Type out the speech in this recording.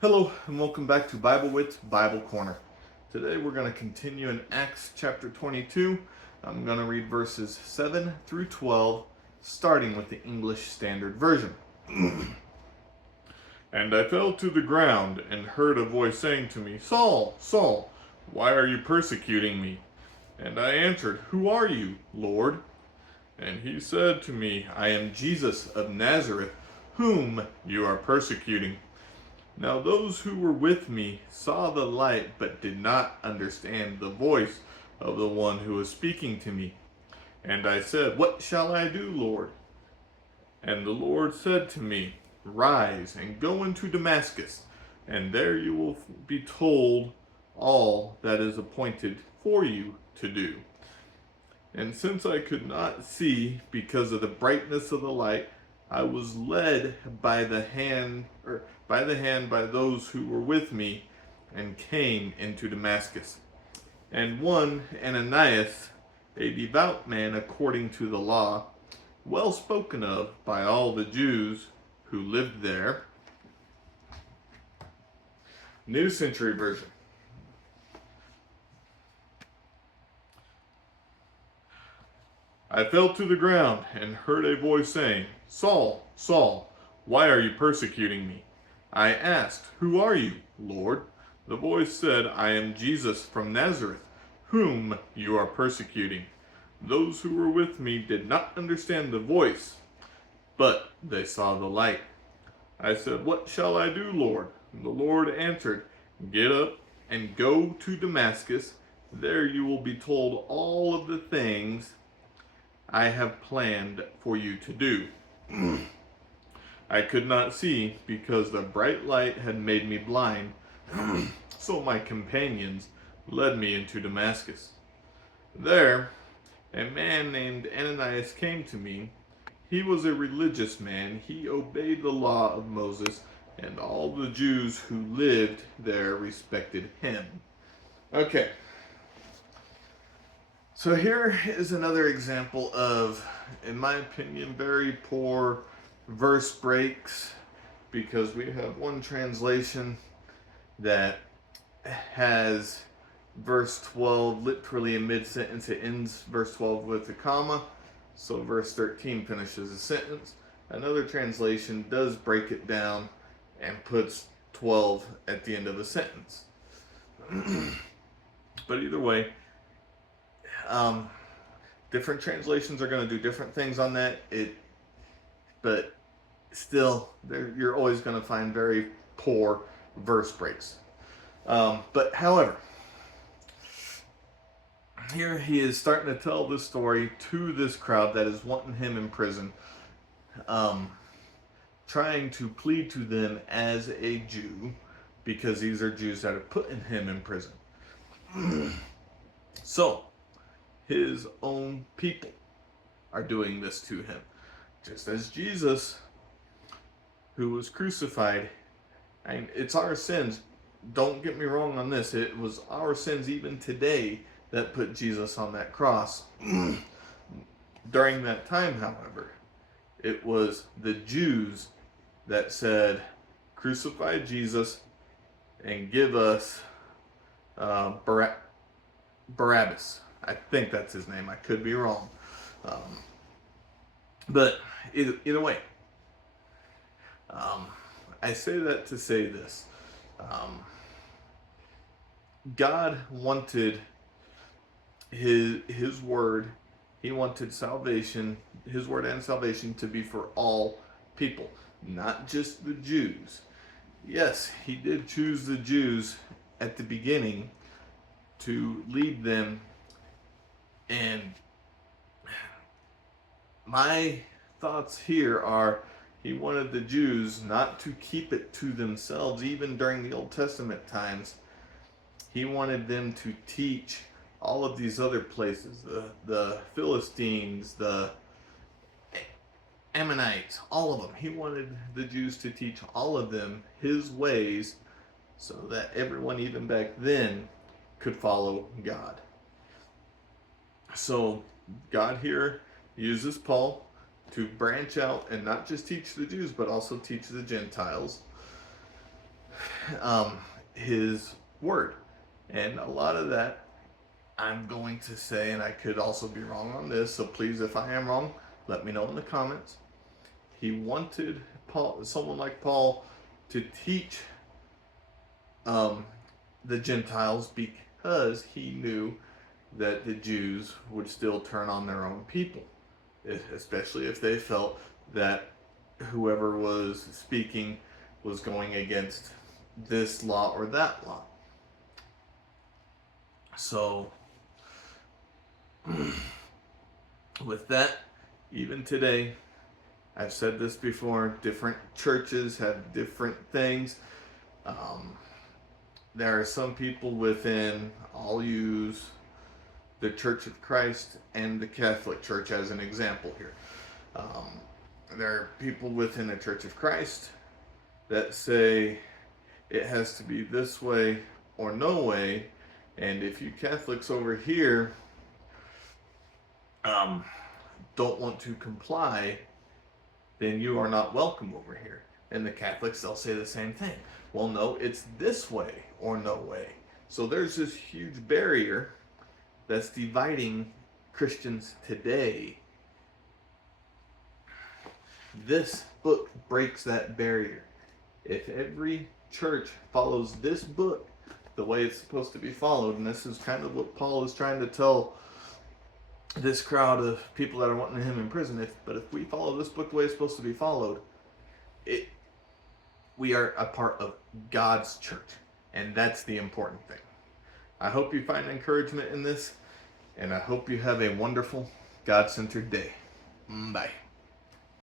Hello and welcome back to Bible Wits Bible Corner. Today we're going to continue in Acts chapter 22. I'm going to read verses 7 through 12, starting with the English Standard Version. And I fell to the ground and heard a voice saying to me, Saul, Saul, why are you persecuting me? And I answered, Who are you, Lord? And he said to me, I am Jesus of Nazareth, whom you are persecuting. Now those who were with me saw the light, but did not understand the voice of the one who was speaking to me. And I said, What shall I do, Lord? And the Lord said to me, Rise and go into Damascus, and there you will be told all that is appointed for you to do. And since I could not see because of the brightness of the light, I was led by the hand by those who were with me, and came into Damascus. And one Ananias, a devout man according to the law, well spoken of by all the Jews who lived there. New Century Version. I fell to the ground and heard a voice saying, Saul, Saul, why are you persecuting me? I asked, Who are you, Lord? The voice said, I am Jesus from Nazareth, whom you are persecuting. Those who were with me did not understand the voice, but they saw the light. I said, What shall I do, Lord? And the Lord answered, Get up and go to Damascus. There you will be told all of the things I have planned for you to do. I could not see because the bright light had made me blind, so my companions led me into Damascus. There, a man named Ananias came to me. He was a religious man. He obeyed the law of Moses, and all the Jews who lived there respected him. Okay. So here is another example of, in my opinion, very poor verse breaks, because we have one translation that has verse 12 literally in mid-sentence. It ends verse 12 with a comma, so verse 13 finishes a sentence. Another translation does break it down and puts 12 at the end of a sentence. But either way, different translations are going to do different things on that. But still, you're always going to find very poor verse breaks. But however, here he is starting to tell this story to this crowd that is wanting him in prison, trying to plead to them as a Jew, because these are Jews that are putting him in prison. So, his own people are doing this to him. Just as Jesus, who was crucified, and it's our sins, don't get me wrong on this, it was our sins even today that put Jesus on that cross. During that time, however, it was the Jews that said, crucify Jesus and give us Barabbas. I think that's his name. I could be wrong. But either way, I say that to say this. God wanted his word, he wanted salvation, his word and salvation to be for all people, not just the Jews. Yes, he did choose the Jews at the beginning to lead them, and my thoughts here are, he wanted the Jews not to keep it to themselves. Even during the Old Testament times, he wanted them to teach all of these other places, the Philistines, the Ammonites, all of them. He wanted the Jews to teach all of them his ways, so that everyone, even back then, could follow God. So God here uses Paul to branch out and not just teach the Jews, but also teach the Gentiles. his word. And a lot of that, I'm going to say, and I could also be wrong on this, so please, if I am wrong, let me know in the comments. He wanted someone like Paul, to teach the Gentiles because he knew that the Jews would still turn on their own people, especially if they felt that whoever was speaking was going against this law or that law. So, with that, even today, I've said this before, different churches have different things. There are some people within, I'll use the Church of Christ and the Catholic Church as an example here. There are people within the Church of Christ that say it has to be this way or no way, and if you Catholics over here don't want to comply, then you are not welcome over here. And the Catholics, they'll say the same thing. Well, no, it's this way or no way. So there's this huge barrier that's dividing Christians today. This book breaks that barrier. If every church follows this book the way it's supposed to be followed, and this is kind of what Paul is trying to tell this crowd of people that are wanting him in prison, but if we follow this book the way it's supposed to be followed, we are a part of God's church, and that's the important thing. I hope you find encouragement in this, and I hope you have a wonderful, God-centered day. Bye.